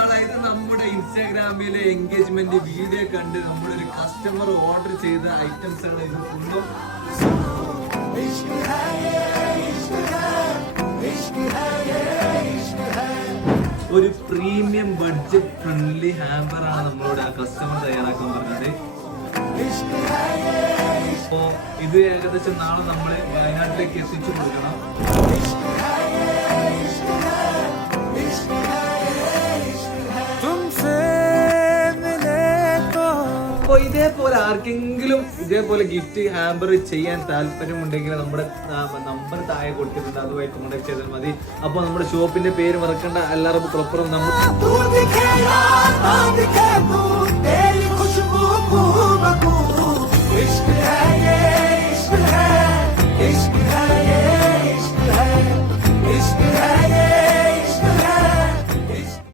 അതായത് നമ്മുടെ ഇൻസ്റ്റാഗ്രാമിലെ engagement video കണ്ട് നമ്മളൊരു കസ്റ്റമർ ഓർഡർ ചെയ്ത ഐറ്റംസ് ആണ് ഇത് ഫുള്ളും. ഒരു പ്രീമിയം ബഡ്ജറ്റ് ഫ്രണ്ട്ലി ഹാമ്പർ ആണ് നമ്മളോട് ആ കസ്റ്റമർ തയ്യാറാക്കാൻ പറഞ്ഞത്. അപ്പോ ഇത് ഏകദേശം നാളെ നമ്മൾ വയനാട്ടിലേക്ക് എത്തിച്ചു കൊടുക്കണം. അപ്പൊ ഇതേപോലെ ആർക്കെങ്കിലും ഇതേപോലെ ഗിഫ്റ്റ് ഹാമ്പർ ചെയ്യാൻ താല്പര്യമുണ്ടെങ്കിൽ നമ്മുടെ നമ്പർ താഴെ കൊടുത്തിട്ടുണ്ട്, അതുമായി കോൺടാക്ട് ചെയ്താൽ മതി. അപ്പൊ നമ്മുടെ ഷോപ്പിന്റെ പേര് മറക്കണ്ട, എല്ലാവർക്കും പ്രോപ്പറും നമ്മൾ